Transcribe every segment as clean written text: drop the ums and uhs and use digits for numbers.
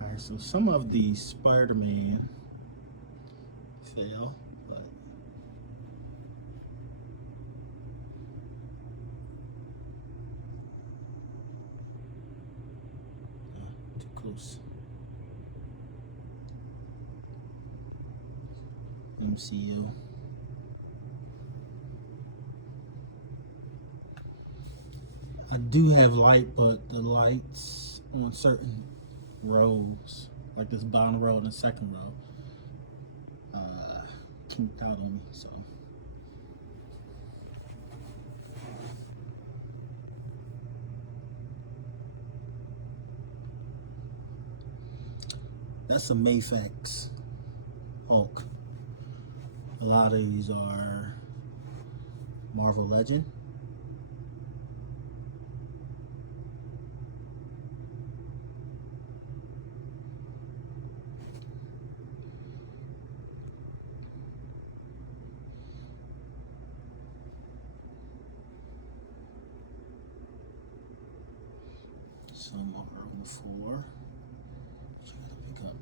Alright, so some of the Spider-Man fail, but too close. MCU. I do have light, but the lights on certain rows, like this bottom row and the second row, kinked out on me. So that's a Mayfax Hulk. A lot of these are Marvel Legend. Some are on the floor. Try to pick up.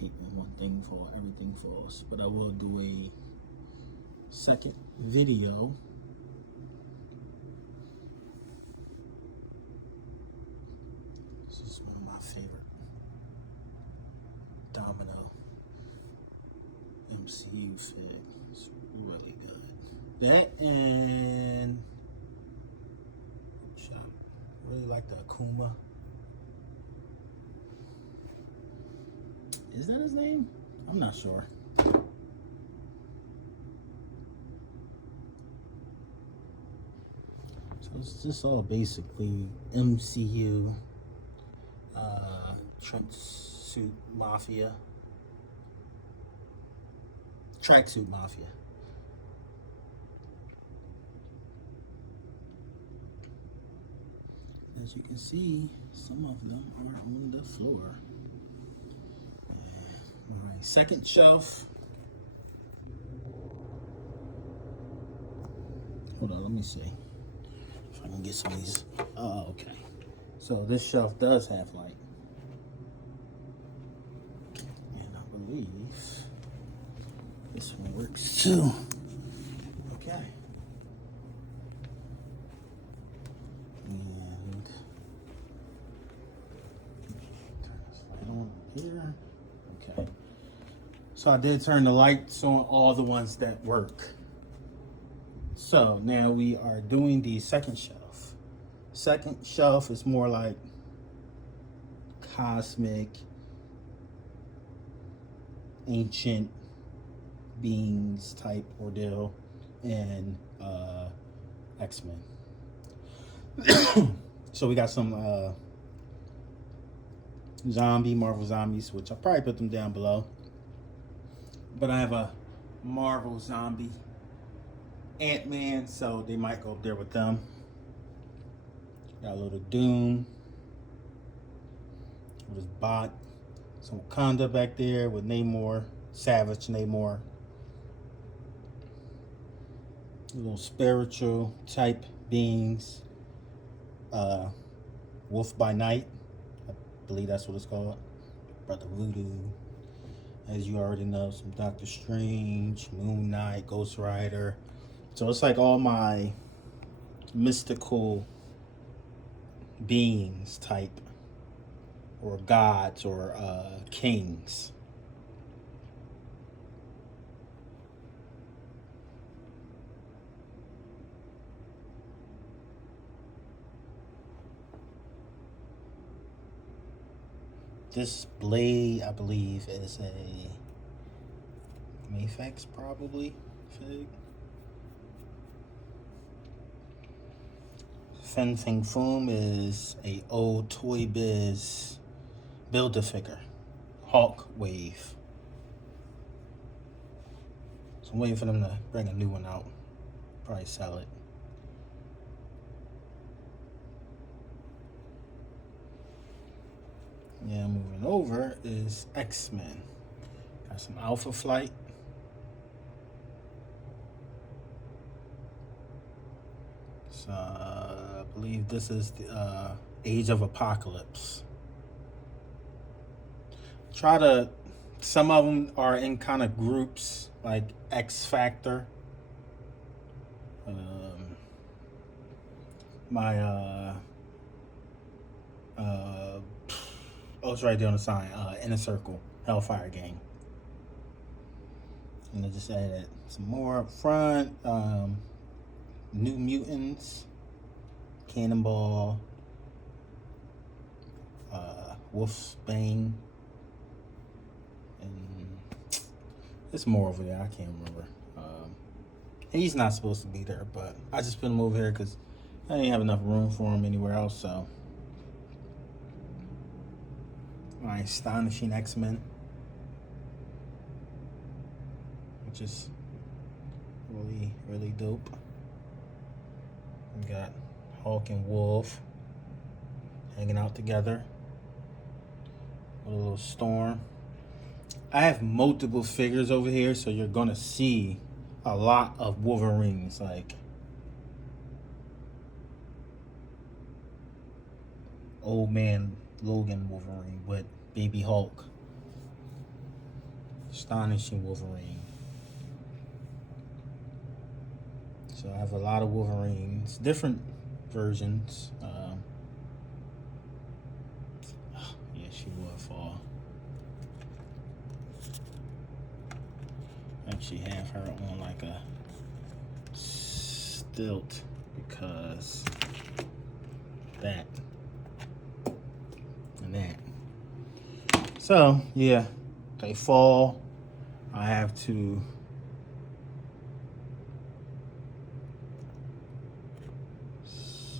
Hate when one thing falls, everything falls. But I will do a second video. This is one of my favorite Domino MCU fig. It's really good. That and I really like the Akuma. Is that his name? I'm not sure. So it's just all basically MCU, Tracksuit Mafia. Tracksuit Mafia. As you can see, some of them are on the floor. All right, second shelf. Hold on, let me see if I can get some of these. Oh, okay. So this shelf does have light. And I believe this one works too. Okay. And turn this light on here. Okay. So I did turn the lights on all the ones that work. So now we are doing the second shelf. Second shelf is more like cosmic, ancient beings type ordeal, and X-Men. So we got some Marvel Zombies, which I'll probably put them down below. But I have a Marvel Zombie Ant-Man, so they might go up there with them. Got a little Doom with his bot. Some Wakanda back there with Namor, Savage Namor. A little spiritual type beings. Wolf by Night, I believe that's what it's called. Brother Voodoo. As you already know, some Doctor Strange, Moon Knight, Ghost Rider. So it's like all my mystical beings type, or gods, or kings. This blade, I believe, is a Mayfax, probably, fig. Fen Fing Foom is a old Toy Biz Build-A-Figure. Hulk Wave. So I'm waiting for them to bring a new one out. Probably sell it. Yeah, moving over is X-Men. Got some Alpha Flight. So I believe this is the Age of Apocalypse. Some of them are in kind of groups like X Factor. It's right there on the sign. Inner Circle, Hellfire Gang. And I just added some more up front. New Mutants, Cannonball, Wolfsbane, and there's more over there. I can't remember. He's not supposed to be there, but I just put him over here because I didn't have enough room for him anywhere else. So, my Astonishing X-Men, which is really, really dope. We got Hulk and Wolf hanging out together with a little Storm. I have multiple figures over here, so you're gonna see a lot of Wolverines, like Old Man Logan Wolverine with Baby Hulk, Astonishing Wolverine. So I have a lot of Wolverines, different versions. Yeah, she would fall. I actually have her on like a stilt because that and that. So yeah, they fall. I have to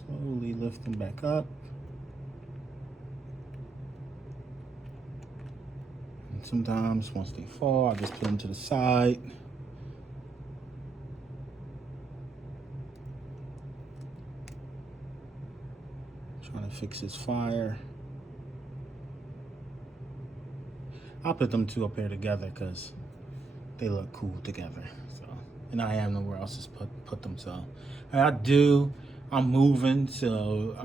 slowly lift them back up. And sometimes once they fall, I just put them to the side. Trying to fix his fire. I'll put them two up here together because they look cool together. So, and I have nowhere else to put them. So, I'm moving, so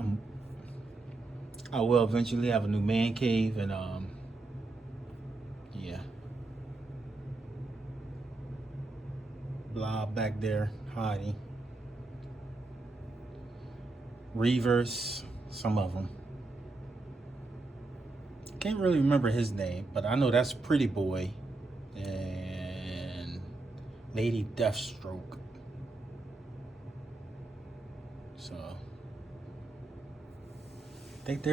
I will eventually have a new man cave, and yeah. Blob back there hiding. Reavers, some of them. Can't really remember his name, but I know that's Pretty Boy and Lady Deathstroke. So I think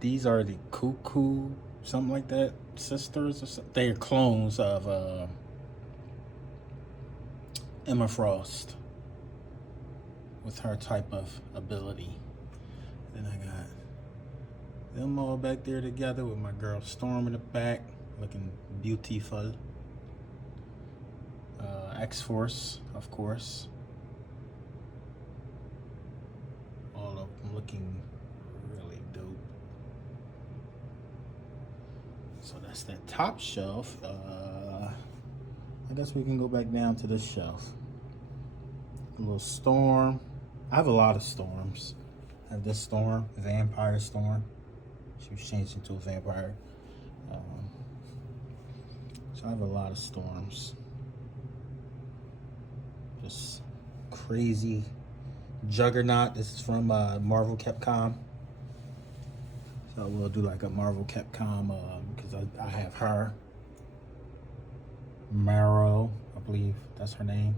these are the Cuckoo, something like that, sisters or something. They're clones of Emma Frost with her type of ability. Then I got them all back there together with my girl Storm in the back, looking beautiful. X-Force, of course. All of them looking really dope. So that's that top shelf. I guess we can go back down to this shelf. A little Storm. I have a lot of Storms. I have this Storm, Vampire Storm. She was changed into a vampire. So I have a lot of Storms. Just crazy Juggernaut. This is from Marvel Capcom. So we'll do like a Marvel Capcom because I have her. Marrow, I believe that's her name.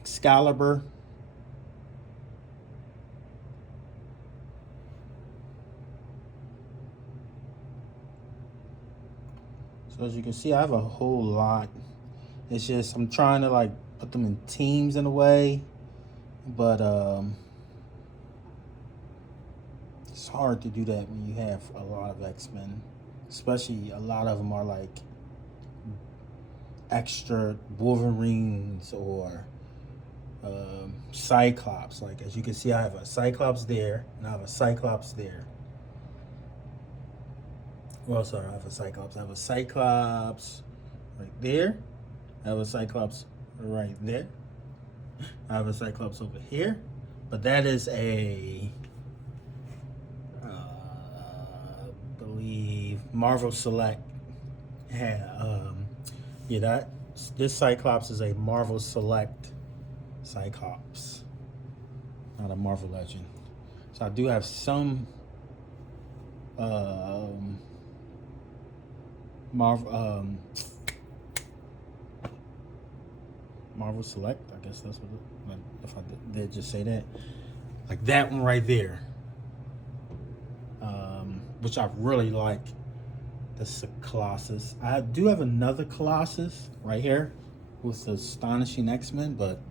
Excalibur. So as you can see, I have a whole lot. It's just I'm trying to like put them in teams in a way, but it's hard to do that when you have a lot of X-Men, especially a lot of them are like extra Wolverines or Cyclops. Like as you can see, I have a Cyclops there and I have a Cyclops there. Well, sorry, I have a Cyclops. I have a Cyclops right there. I have a Cyclops right there. I have a Cyclops over here. But that is a, I believe, Marvel Select. Yeah, this Cyclops is a Marvel Select Cyclops, not a Marvel Legend. So I do have some Marvel Marvel Select. I guess that's what it, if I did just say that, like that one right there, which I really like. The Colossus. I do have another Colossus right here with the Astonishing X-Men, but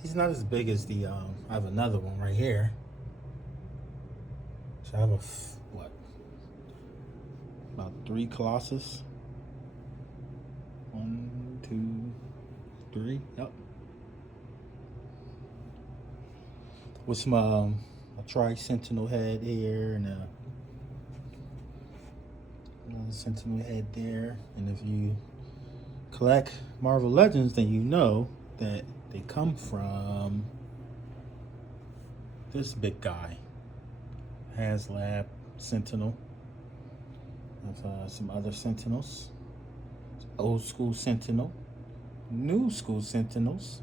he's not as big as the. I have another one right here. So I have what? About 3 Colossus. 1, 2, 3. Yep. With some a Tri-Sentinel head here and a Sentinel head there. And if you collect Marvel Legends, then you know that they come from this big guy, HasLab Sentinel. With some other Sentinels, old school Sentinel, new school Sentinels,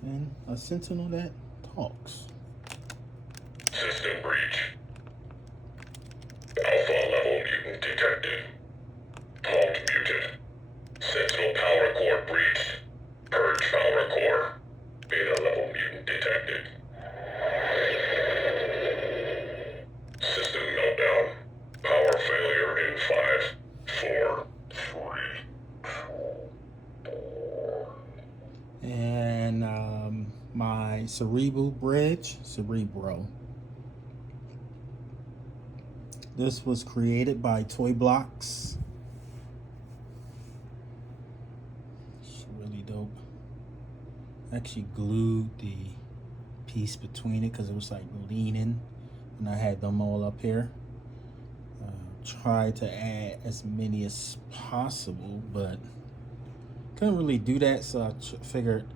and a Sentinel that talks. System breach. Alpha level mutant detected. Halt muted. Sentinel power core breached. Purge power core. Beta level mutant detected. System meltdown. Power failure in 5, 4, 3, 2. And my Cerebro Bridge, Cerebro. This was created by Toy Blocks. It's really dope. I actually glued the piece between it because it was like leaning, and I had them all up here. Tried to add as many as possible, but couldn't really do that, so I figured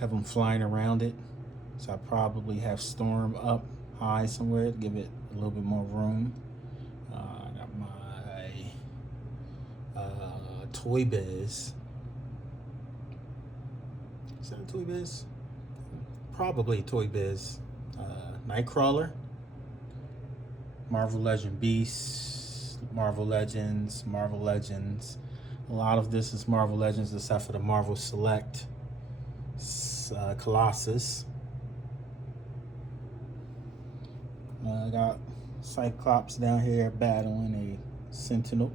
have them flying around it. So I probably have Storm up high somewhere to give it a little bit more room. I got my Toy Biz. Is that a Toy Biz? Probably Toy Biz. Nightcrawler. Marvel Legend Beasts, Marvel Legends, Marvel Legends. A lot of this is Marvel Legends except for the Marvel Select Colossus. I got Cyclops down here battling a Sentinel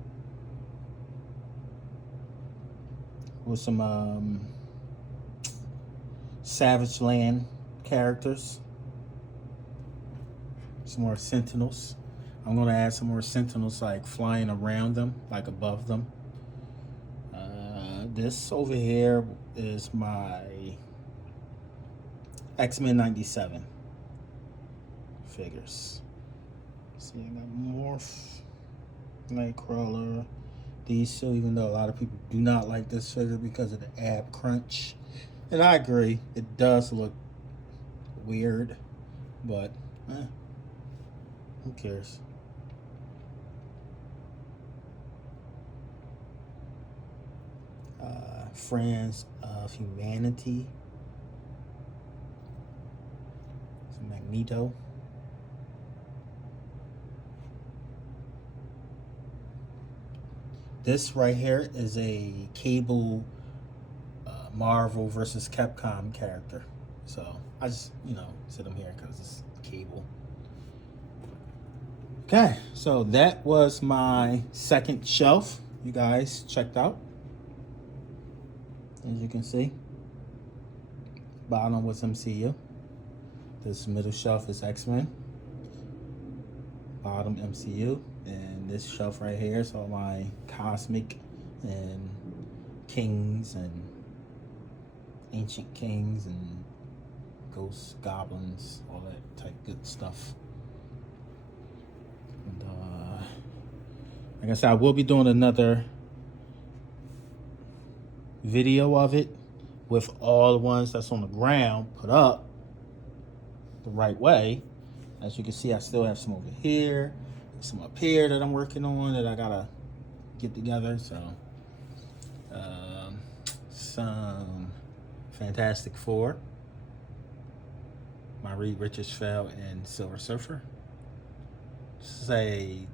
with some Savage Land characters. Some more Sentinels. I'm going to add some more Sentinels like flying around them, like above them. This over here is my X-Men 97 figures. See, I got Morph, Nightcrawler, these two, even though a lot of people do not like this figure because of the ab crunch. And I agree, it does look weird, but who cares? Friends of Humanity. Some Magneto. This right here is a Cable Marvel versus Capcom character. So I just, sit them here because it's Cable. Okay, so that was my second shelf you guys checked out. As you can see, bottom was MCU. This middle shelf is X-Men. Bottom MCU. And this shelf right here is all my Cosmic and Kings and Ancient Kings and Ghosts, Goblins, all that type good stuff. Like I said, I will be doing another video of it with all the ones that's on the ground put up the right way. As you can see, I still have some over here, some up here that I'm working on that I gotta get together. So some Fantastic Four, my Reed Richards-Feld and Silver Surfer. This is a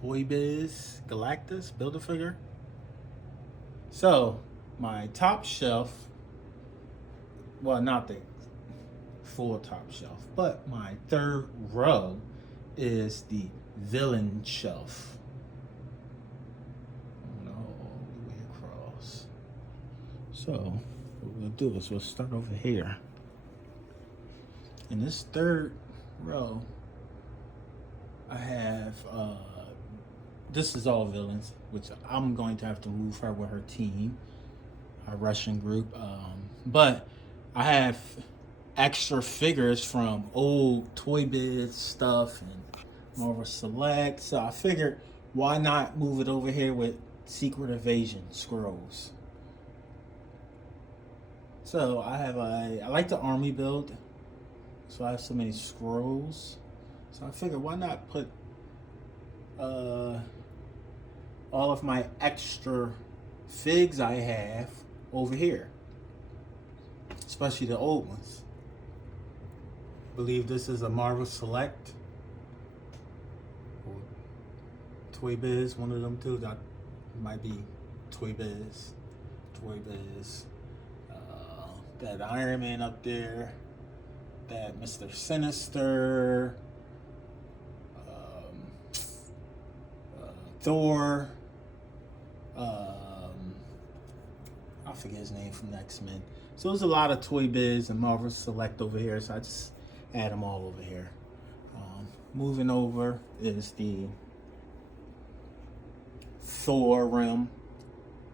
Toy Biz Galactus Build-A-Figure. So my top shelf, well, not the full top shelf, but my third row is the villain shelf. All the way across. So what we'll do is we'll start over here. In this third row, I have this is all villains, which I'm going to have to move her with her team, our Russian group. But I have extra figures from old Toy Biz stuff and Marvel Select. So I figured, why not move it over here with Secret Invasion Skrulls? So I like the army build. So I have so many Skrulls. So I figured, why not put all of my extra figs I have over here, especially the old ones. I believe this is a Marvel Select or Toy Biz, one of them two. That might be Toy Biz. That Iron Man up there, that Mr. Sinister, Thor, I forget his name from X-Men. So there's a lot of Toy Biz and Marvel Select over here, so I just add them all over here. Moving over is the Thor realm.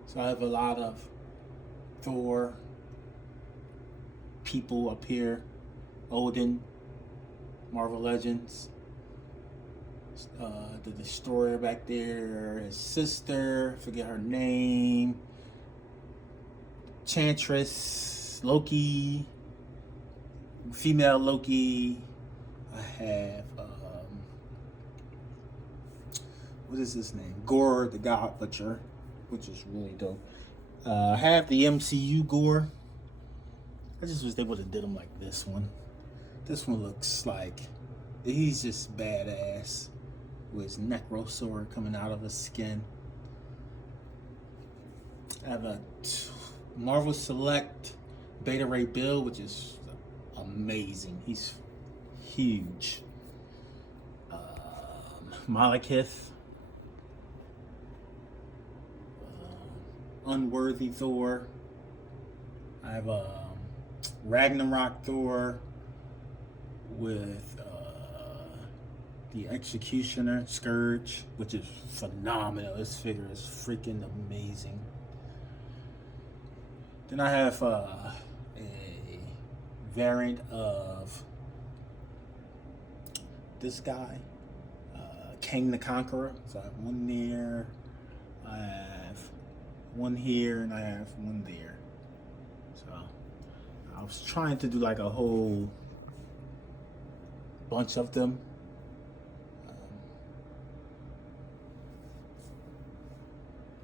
So I have a lot of Thor people up here. Odin, Marvel Legends, the Destroyer back there, his sister, forget her name, Chantress, Loki, female Loki. I have what is his name? Gore the God Butcher, which is really dope. I have the MCU Gore. I just wish they would have did him like this one. This one looks like he's just badass with his necro sword coming out of his skin. I have a Marvel Select Beta Ray Bill, which is amazing. He's huge. Malekith. Unworthy Thor. I have a Ragnarok Thor with the Executioner Scourge, which is phenomenal. This figure is freaking amazing. Then I have a variant of this guy, Kang the Conqueror. So I have one there, I have one here, and I have one there. So I was trying to do like a whole bunch of them.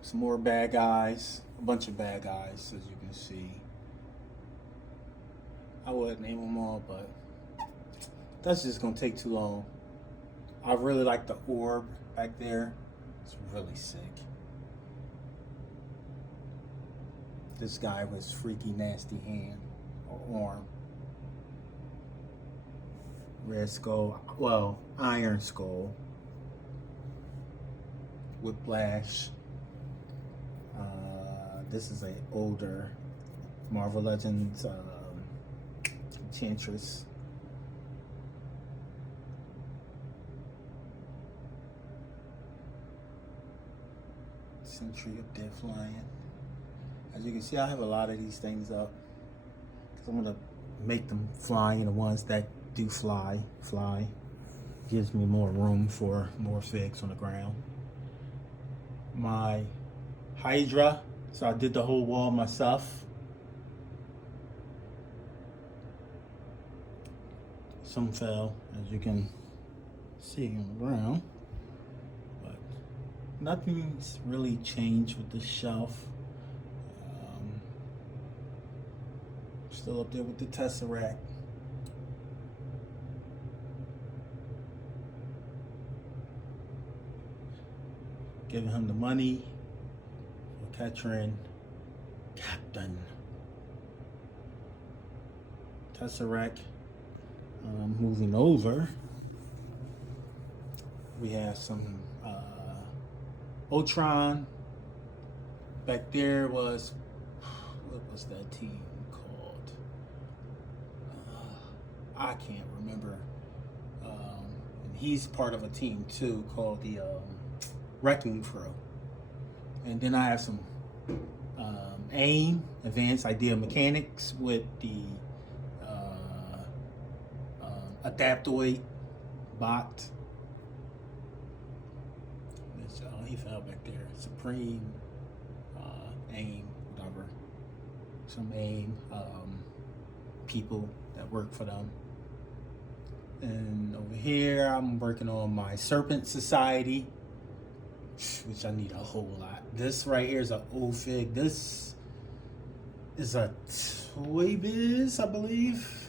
Some more bad guys, a bunch of bad guys, as you can see. I wouldn't name them all, but that's just gonna take too long. I really like the orb back there. It's really sick. This guy with his freaky nasty hand or arm. Red Skull, well, Iron Skull. Whiplash. This is a older Marvel Legends Enchantress. Sentry up there flying. As you can see, I have a lot of these things up because I'm gonna make them fly, and the ones that do fly. gives me more room for more figs on the ground. My Hydra, so I did the whole wall myself. Some fell, as you can see on the ground, but nothing's really changed with this shelf. Still up there with the Tesseract. Giving him the money for capturing Captain Tesseract. Moving over, we have some Ultron. Back there was, what was that team called? I can't remember. And he's part of a team too called the Wrecking Crew. And then I have some AIM, Advanced Idea Mechanics, with the Adaptoid bot. He fell back there. Supreme, AIM, whatever. Some AIM people that work for them. And over here, I'm working on my Serpent Society, which I need a whole lot. This right here is an old fig. This is a Toy Biz, I believe.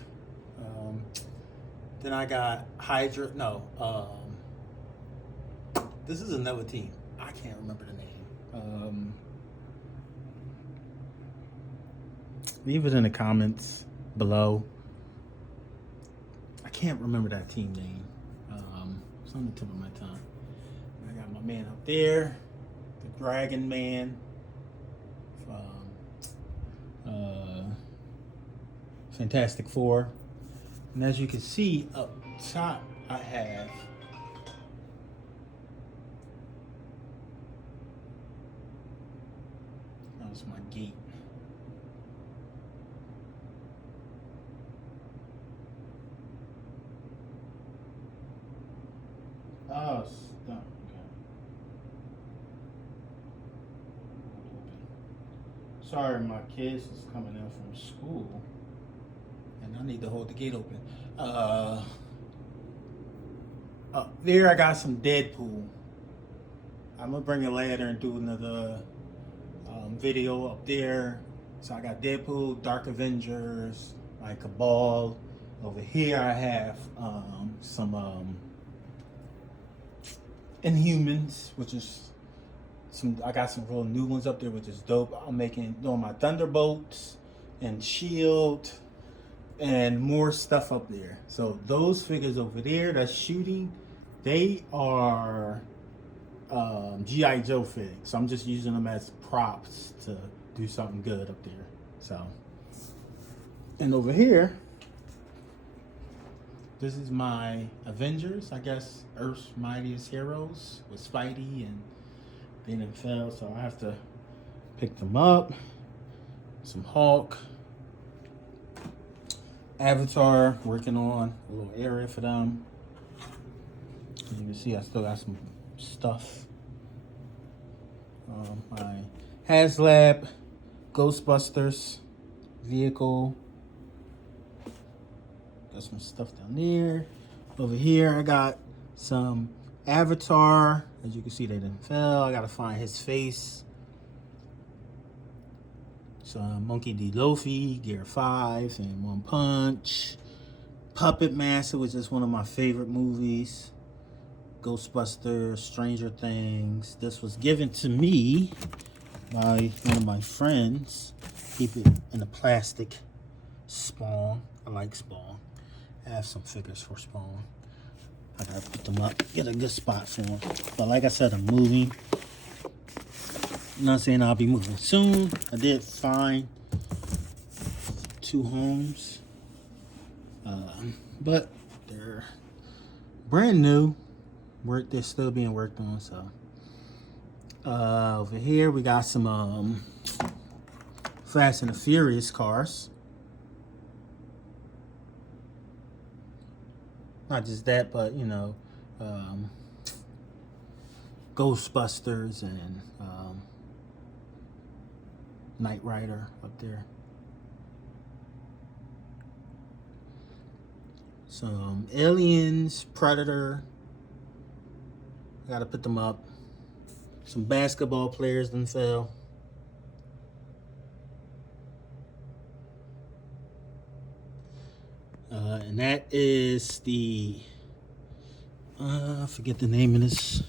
Then I got Hydra. No, this is another team. I can't remember the name. Leave it in the comments below. I can't remember that team name. It's on the tip of my tongue. I got my man up there, the Dragon Man from Fantastic Four. And as you can see up top, I have that was my gate. Oh, stop. Okay. Sorry, my kids is coming in from school. And I need to hold the gate open. There I got some Deadpool. I'm gonna bring a ladder and do another video up there. So I got Deadpool, Dark Avengers, like Cabal. Over here I have some Inhumans, which is I got some real new ones up there, which is dope. I'm doing my Thunderbolts and Shield. And more stuff up there. So those figures over there that's shooting, they are G.I. Joe figs. So I'm just using them as props to do something good up there. So, and over here, this is my Avengers, I guess, Earth's Mightiest Heroes with Spidey, and they didn't fail, so I have to pick them up. Some Hulk. Avatar, working on a little area for them. As you can see, I still got some stuff. My HasLab, Ghostbusters vehicle. Got some stuff down there. Over here, I got some Avatar. As you can see, they didn't fail. I gotta find his face. Monkey D. Luffy, Gear 5, and One Punch. Puppet Master, which is one of my favorite movies. Ghostbusters, Stranger Things. This was given to me by one of my friends. Keep it in a plastic. Spawn. I like Spawn. I have some figures for Spawn. I gotta put them up, get a good spot for them. But like I said, I'm moving. I'm not saying I'll be moving soon. I did find 2 homes, but they're brand new. They're still being worked on. So over here we got some Fast and the Furious cars. Not just that, but you know, Ghostbusters and Knight Rider up there. Some Aliens, Predator. Gotta put them up. Some basketball players themselves. And that is the I forget the name of this.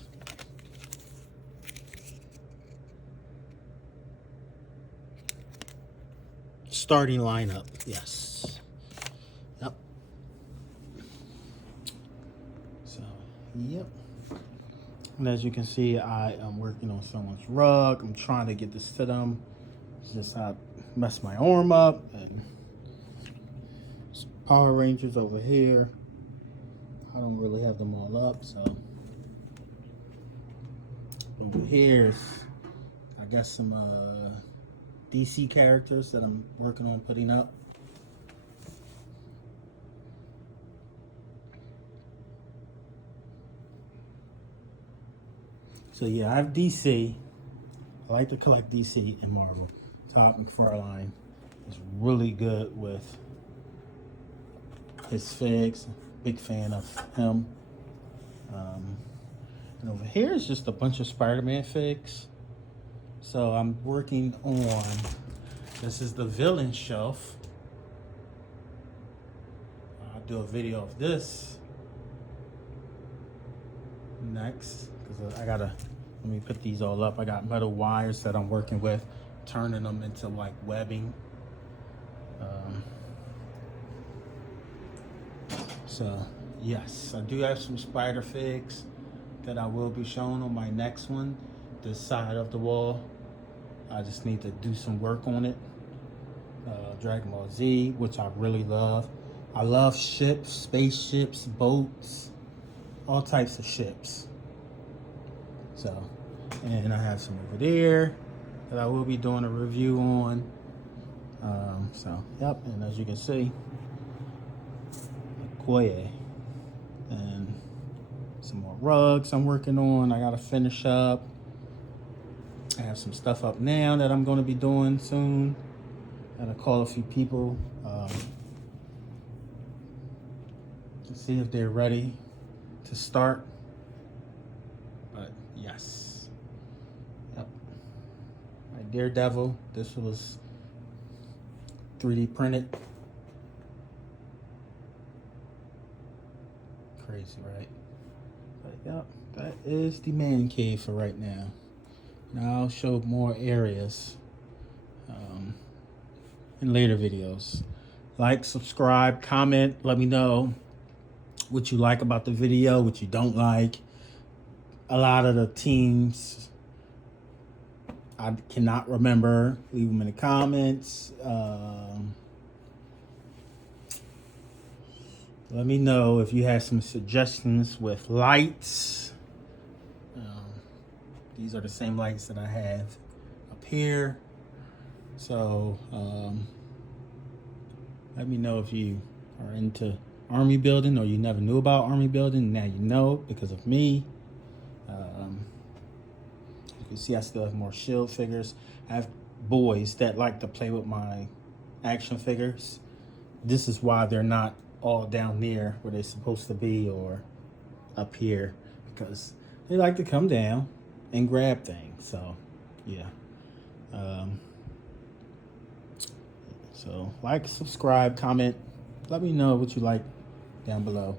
Starting lineup. Yes. Yep. So, yep. And as you can see, I am working on someone's rug. I'm trying to get this to them. It's just I messed my arm up. And some Power Rangers over here. I don't really have them all up, so. Over here's, I got some DC characters that I'm working on putting up. So yeah, I have DC. I like to collect DC and Marvel. Todd McFarlane is really good with his figs. Big fan of him. And over here is just a bunch of Spider-Man figs. So I'm working on, this is the villain shelf. I'll do a video of this next, because I gotta, let me put these all up. I got metal wires that I'm working with, turning them into like webbing. So yes, I do have some spider figs that I will be showing on my next one, this side of the wall. I just need to do some work on it. Dragon Ball Z, which I really love. I love ships, spaceships, boats, all types of ships. So, and I have some over there that I will be doing a review on. So, yep, and as you can see, Koye. And some more rugs I'm working on. I gotta finish up. I have some stuff up now that I'm gonna be doing soon. Gotta call a few people to see if they're ready to start. But yes. Yep. My Daredevil, this was 3D printed. Crazy, right? But yep, that is the man cave for right now. Now I'll show more areas in later videos. Like, subscribe, comment, let me know what you like about the video, what you don't like. A lot of the teams I cannot remember. Leave them in the comments. Let me know if you have some suggestions with lights. These are the same lights that I have up here. So let me know if you are into army building or you never knew about army building. Now you know because of me. You can see I still have more shield figures. I have boys that like to play with my action figures. This is why they're not all down there where they're supposed to be or up here, because they like to come down and grab things. So yeah. So like, subscribe, comment, let me know what you like down below.